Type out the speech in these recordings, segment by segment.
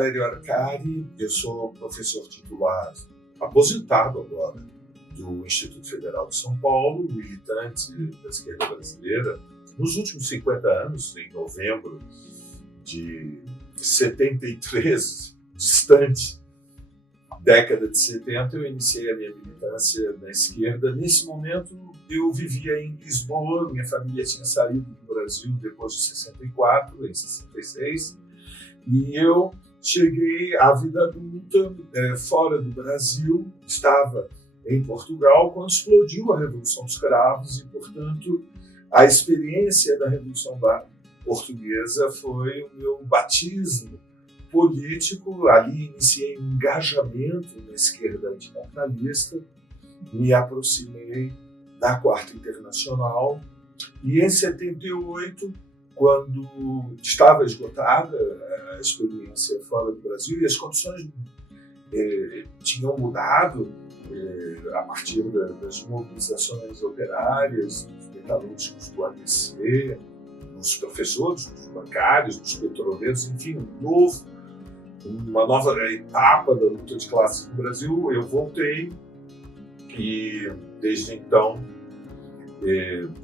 Valério Arcari, eu sou professor titular, aposentado agora, do Instituto Federal de São Paulo, militante da esquerda brasileira. Nos últimos 50 anos, em novembro de 73, distante década de 70, eu iniciei a minha militância na esquerda. Nesse momento, eu vivia em Lisboa, minha família tinha saído do Brasil depois de 64, em 66, e eu cheguei à vida adulta fora do Brasil, estava em Portugal quando explodiu a Revolução dos Cravos e, portanto, a experiência da Revolução Portuguesa foi o meu batismo político. Ali iniciei um engajamento na esquerda anticapitalista, me aproximei da Quarta Internacional e em 78, quando estava esgotada a experiência fora do Brasil e as condições tinham mudado a partir das mobilizações operárias, dos metalúrgicos do ABC, dos professores, dos bancários, dos petroleiros, enfim, uma nova etapa da luta de classes no Brasil. Eu voltei e, desde então,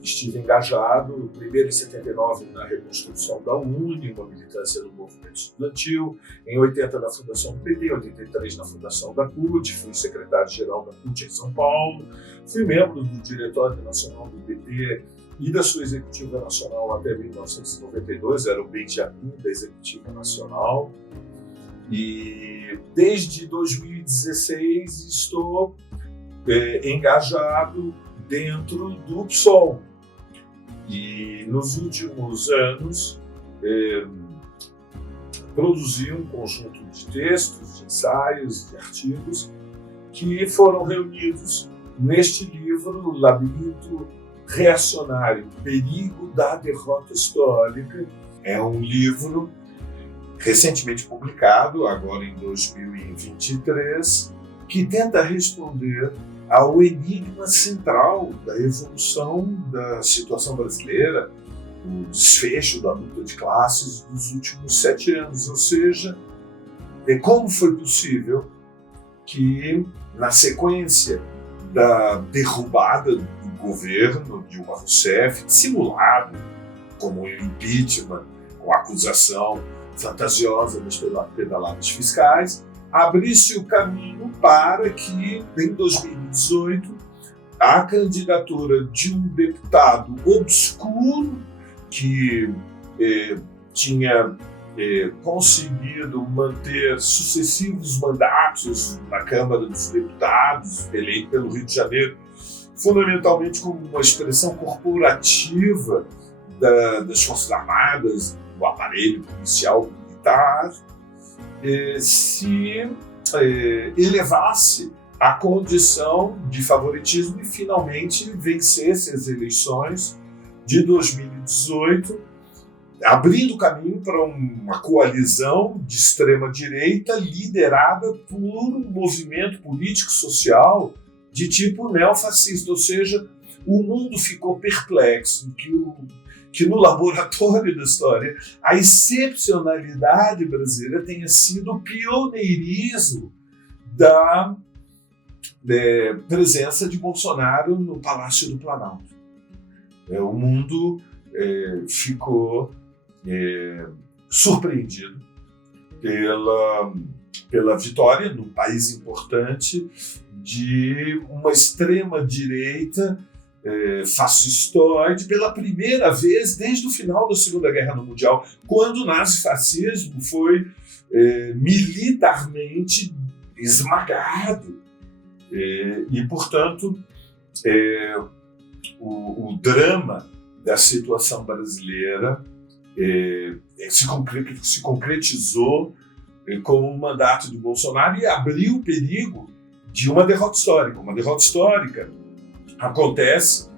estive engajado, primeiro em 79 na reconstrução da UNE, uma militância no movimento estudantil, em 80 na fundação do PT, em 83 na fundação da CUT, fui secretário-geral da CUT em São Paulo, fui membro do Diretório Nacional do PT e da sua Executiva Nacional até 1992, era o Benjamin da Executiva Nacional, e desde 2016 estou engajado dentro do PSOL. E nos últimos anos produzi um conjunto de textos, de ensaios, de artigos que foram reunidos neste livro, Labirinto Reacionário, Perigo da Derrota Histórica. É um livro recentemente publicado, agora em 2023, que tenta responder ao enigma central da evolução da situação brasileira, o desfecho da luta de classes dos últimos 7 anos, ou seja, como foi possível que, na sequência da derrubada do governo Dilma Rousseff, simulado como um impeachment, com acusação fantasiosa das pedaladas fiscais, abrisse o caminho para que, em 2018, a candidatura de um deputado obscuro que tinha conseguido manter sucessivos mandatos na Câmara dos Deputados, eleito pelo Rio de Janeiro, fundamentalmente como uma expressão corporativa das Forças Armadas, do aparelho policial militar, se elevasse à condição de favoritismo e finalmente vencesse as eleições de 2018, abrindo caminho para uma coalizão de extrema-direita liderada por um movimento político-social de tipo neofascista, ou seja, o mundo ficou perplexo que no laboratório da história a excepcionalidade brasileira tenha sido o pioneirismo da presença de Bolsonaro no Palácio do Planalto. O mundo ficou surpreendido pela vitória num país importante de uma extrema-direita fascistoide pela primeira vez desde o final da Segunda Guerra Mundial, quando o nazifascismo foi militarmente esmagado. E, portanto, o drama da situação brasileira se concretizou com o mandato de Bolsonaro e abriu o perigo de uma derrota histórica. Uma derrota histórica acontece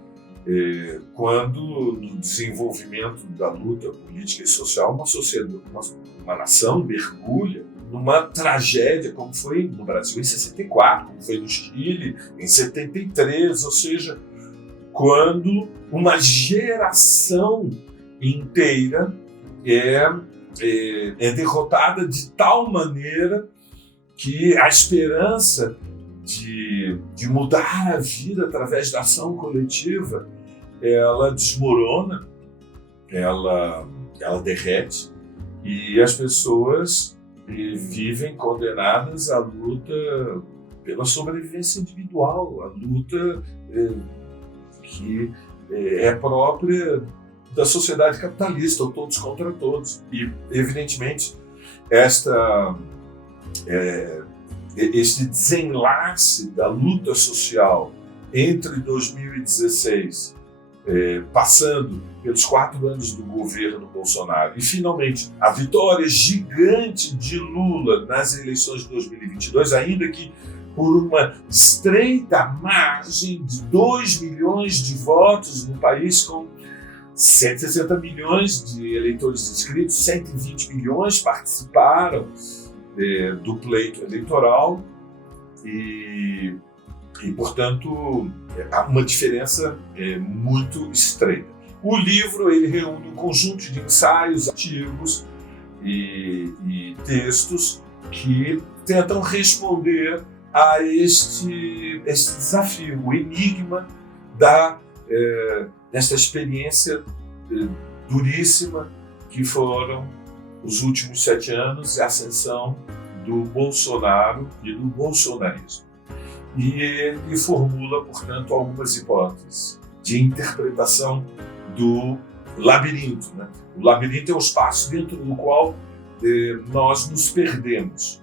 quando, no desenvolvimento da luta política e social, uma nação mergulha numa tragédia, como foi no Brasil em 64, como foi no Chile em 73, ou seja, quando uma geração inteira é é derrotada de tal maneira que a esperança de mudar a vida através da ação coletiva, ela desmorona, ela derrete, e as pessoas vivem condenadas à luta pela sobrevivência individual, a luta que é própria da sociedade capitalista, ou todos contra todos. E, evidentemente, este desenlace da luta social entre 2016, passando pelos 4 anos do governo Bolsonaro, e finalmente a vitória gigante de Lula nas eleições de 2022, ainda que por uma estreita margem de 2 milhões de votos no país, com 160 milhões de eleitores inscritos, 120 milhões participaram do pleito eleitoral e, portanto, há uma diferença muito estreita. O livro ele reúne um conjunto de ensaios, artigos e textos que tentam responder a este desafio, o enigma desta experiência duríssima que foram os últimos 7 anos e a ascensão do Bolsonaro e do bolsonarismo. E ele formula, portanto, algumas hipóteses de interpretação do labirinto, né? O labirinto é o espaço dentro do qual nós nos perdemos.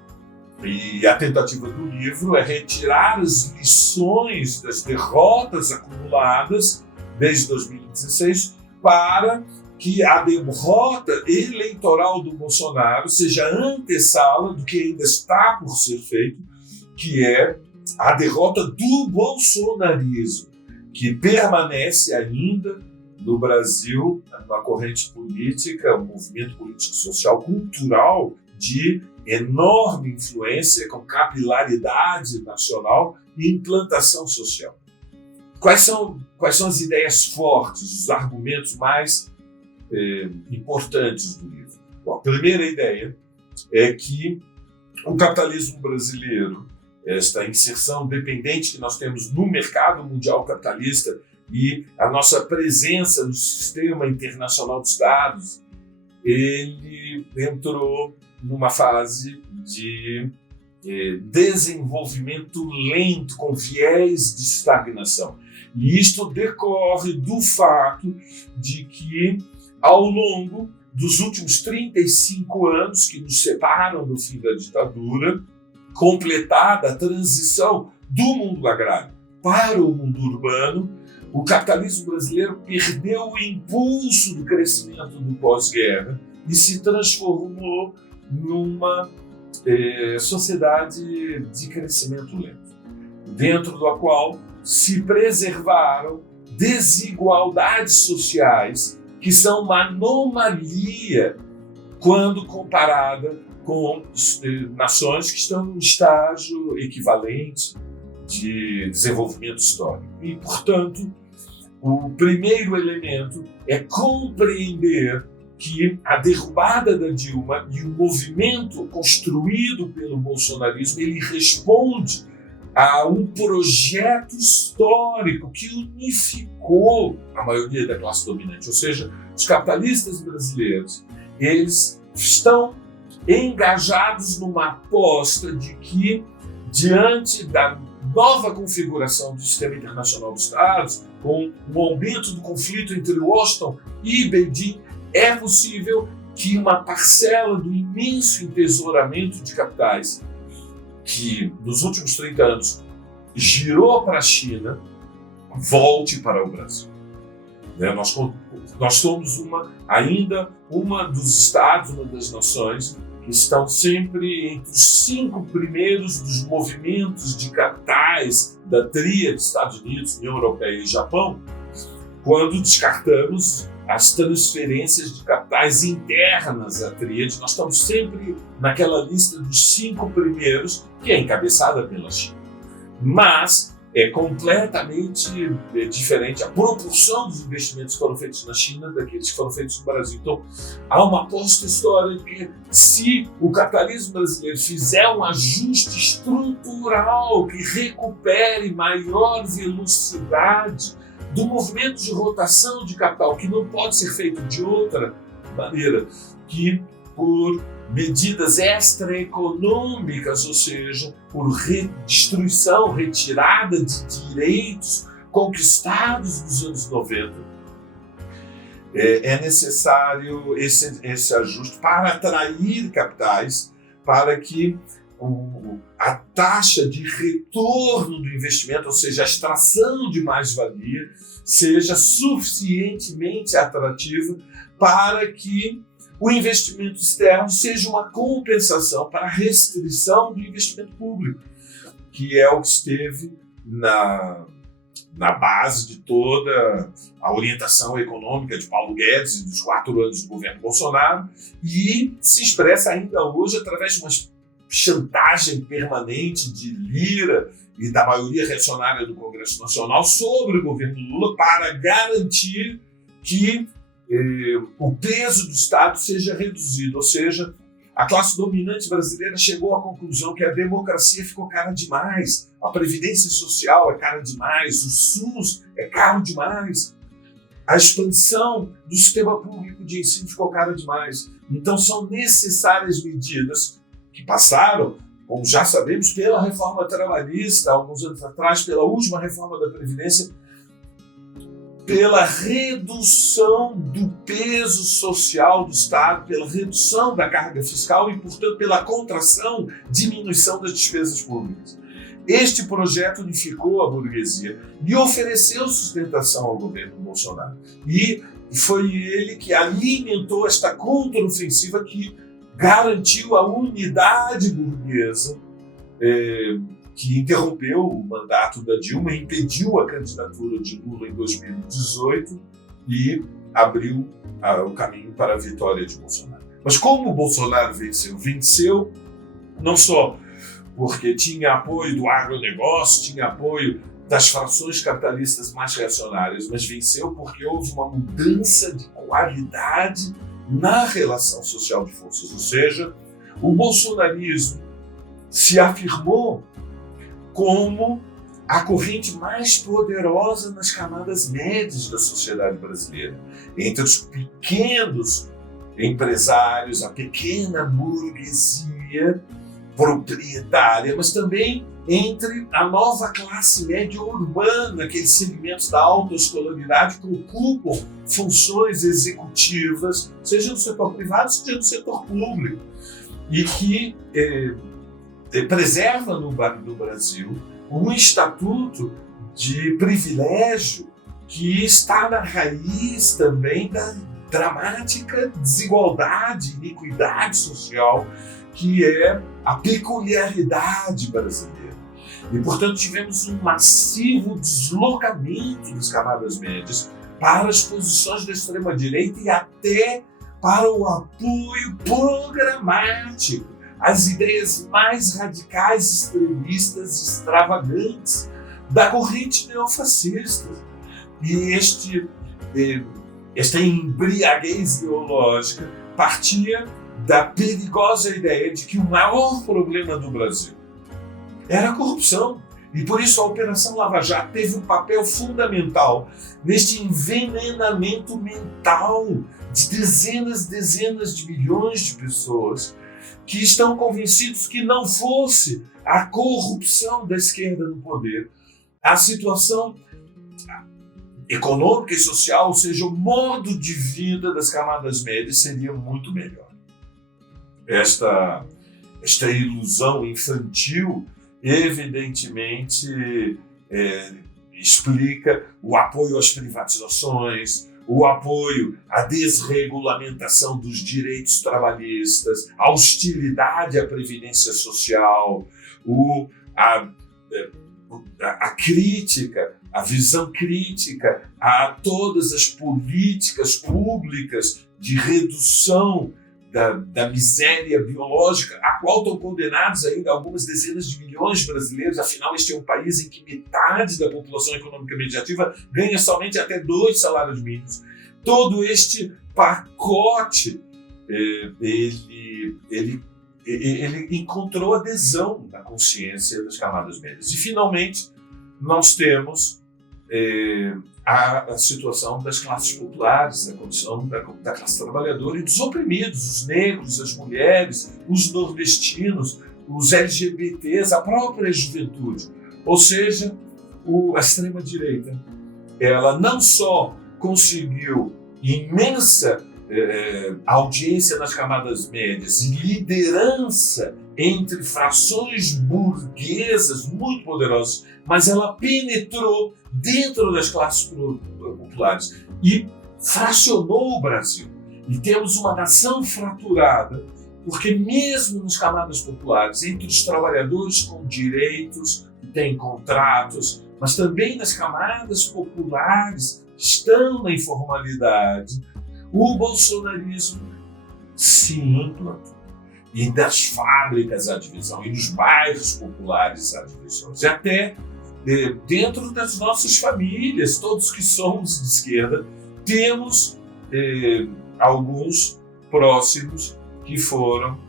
E a tentativa do livro é retirar as lições das derrotas acumuladas desde 2016 para que a derrota eleitoral do Bolsonaro seja antessala do que ainda está por ser feito, que é a derrota do bolsonarismo, que permanece ainda no Brasil, uma corrente política, um movimento político, social, cultural de enorme influência, com capilaridade nacional e implantação social. Quais são as ideias fortes, os argumentos mais importantes do livro? Bom, a primeira ideia é que o capitalismo brasileiro, esta inserção dependente que nós temos no mercado mundial capitalista e a nossa presença no sistema internacional de Estados, ele entrou numa fase de desenvolvimento lento, com viés de estagnação. E isto decorre do fato de que, ao longo dos últimos 35 anos que nos separam do fim da ditadura, completada a transição do mundo agrário para o mundo urbano, o capitalismo brasileiro perdeu o impulso do crescimento do pós-guerra e se transformou numa sociedade de crescimento lento, dentro da qual se preservaram desigualdades sociais que são uma anomalia quando comparada com nações que estão num estágio equivalente de desenvolvimento histórico. E, portanto, o primeiro elemento é compreender que a derrubada da Dilma e o movimento construído pelo bolsonarismo, ele responde a um projeto histórico que unificou a maioria da classe dominante. Ou seja, os capitalistas brasileiros, eles estão engajados numa aposta de que, diante da nova configuração do sistema internacional dos Estados, com o aumento do conflito entre Washington e Beijing, é possível que uma parcela do imenso entesouramento de capitais que nos últimos 30 anos girou para a China volte para o Brasil. Nós somos ainda uma dos estados, uma das nações que estão sempre entre os 5 primeiros dos movimentos de capitais da tríade Estados Unidos, União Europeia e Japão, quando descartamos as transferências de capitais internas à tríade. Nós estamos sempre naquela lista dos 5 primeiros, que é encabeçada pela China. Mas é completamente diferente. A proporção dos investimentos que foram feitos na China daqueles que foram feitos no Brasil. Então, há uma aposta histórica de que se o capitalismo brasileiro fizer um ajuste estrutural que recupere maior velocidade do movimento de rotação de capital, que não pode ser feito de outra maneira que por medidas extraeconômicas, ou seja, por destruição, retirada de direitos conquistados nos anos 90. É necessário esse ajuste para atrair capitais, para que a taxa de retorno do investimento, ou seja, a extração de mais-valia, seja suficientemente atrativa para que o investimento externo seja uma compensação para a restrição do investimento público, que é o que esteve na base de toda a orientação econômica de Paulo Guedes e dos 4 anos do governo Bolsonaro, e se expressa ainda hoje através de uma chantagem permanente de Lira e da maioria reacionária do Congresso Nacional sobre o governo Lula para garantir que o peso do Estado seja reduzido, ou seja, a classe dominante brasileira chegou à conclusão que a democracia ficou cara demais, a previdência social é cara demais, o SUS é caro demais, a expansão do sistema público de ensino ficou cara demais. Então são necessárias medidas que passaram, como já sabemos, pela reforma trabalhista, alguns anos atrás, pela última reforma da Previdência, pela redução do peso social do Estado, pela redução da carga fiscal e, portanto, pela contração, diminuição das despesas públicas. Este projeto unificou a burguesia e ofereceu sustentação ao governo Bolsonaro. E foi ele que alimentou esta contraofensiva que garantiu a unidade burguesa, que interrompeu o mandato da Dilma, impediu a candidatura de Lula em 2018 e abriu o caminho para a vitória de Bolsonaro. Mas como o Bolsonaro venceu? Venceu não só porque tinha apoio do agronegócio, tinha apoio das frações capitalistas mais reacionárias, mas venceu porque houve uma mudança de qualidade na relação social de forças, ou seja, o bolsonarismo se afirmou como a corrente mais poderosa nas camadas médias da sociedade brasileira, entre os pequenos empresários, a pequena burguesia proprietária, mas também entre a nova classe média urbana, aqueles segmentos da alta escolaridade que ocupam funções executivas, seja no setor privado, seja no setor público, e que preserva no Brasil um estatuto de privilégio que está na raiz também da dramática desigualdade, iniquidade social, que é a peculiaridade brasileira. E, portanto, tivemos um massivo deslocamento das camadas médias para as posições da extrema-direita e até para o apoio programático às ideias mais radicais, extremistas, extravagantes da corrente neofascista. E esta embriaguez ideológica partia da perigosa ideia de que o maior problema do Brasil era a corrupção. E por isso a Operação Lava Jato teve um papel fundamental neste envenenamento mental de dezenas de milhões de pessoas que estão convencidos que não fosse a corrupção da esquerda no poder, a situação econômica e social, ou seja, o modo de vida das camadas médias seria muito melhor. Esta ilusão infantil, evidentemente, explica o apoio às privatizações, o apoio à desregulamentação dos direitos trabalhistas, a hostilidade à previdência social, a crítica, a visão crítica a todas as políticas públicas de redução da miséria biológica, a qual estão condenados ainda algumas dezenas de milhões de brasileiros. Afinal, este é um país em que metade da população economicamente ativa ganha somente até 2 salários mínimos. Todo este pacote, ele encontrou adesão na consciência das camadas médias. E, finalmente, nós temos a situação das classes populares, a condição da classe trabalhadora e dos oprimidos, os negros, as mulheres, os nordestinos, os LGBTs, a própria juventude. Ou seja, a extrema-direita, ela não só conseguiu imensa audiência nas camadas médias e liderança entre frações burguesas muito poderosas, mas ela penetrou dentro das classes populares e fracionou o Brasil. E temos uma nação fraturada, porque mesmo nas camadas populares, entre os trabalhadores com direitos, que têm contratos, mas também nas camadas populares que estão na informalidade, o bolsonarismo se implantou. E das fábricas à divisão, e nos bairros populares à divisão, e até dentro das nossas famílias, todos que somos de esquerda, temos alguns próximos que foram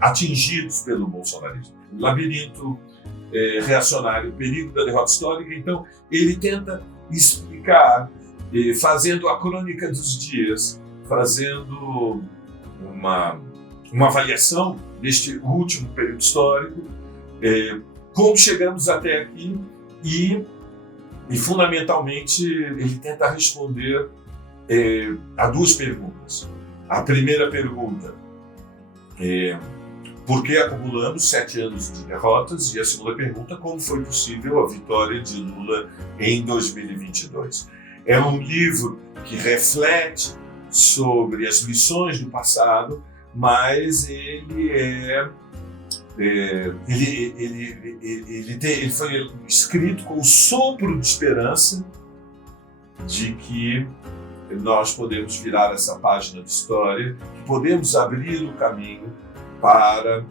atingidos pelo bolsonarismo. O labirinto reacionário, o perigo da derrota histórica, então, ele tenta explicar, fazendo a crônica dos dias, fazendo uma avaliação deste último período histórico, como chegamos até aqui e fundamentalmente, ele tenta responder a 2 perguntas. A primeira pergunta é por que acumulamos 7 anos de derrotas? E a segunda pergunta, como foi possível a vitória de Lula em 2022? É um livro que reflete sobre as lições do passado, mas ele foi escrito com o sopro de esperança de que nós podemos virar essa página de história, que podemos abrir o caminho para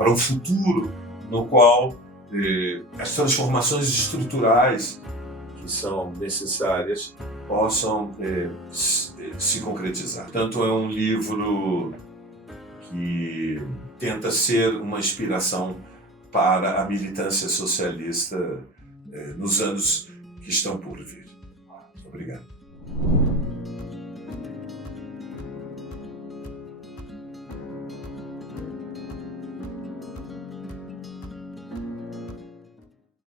um futuro no qual as transformações estruturais que são necessárias possam se concretizar. Portanto, é um livro que tenta ser uma inspiração para a militância socialista nos anos que estão por vir. Obrigado.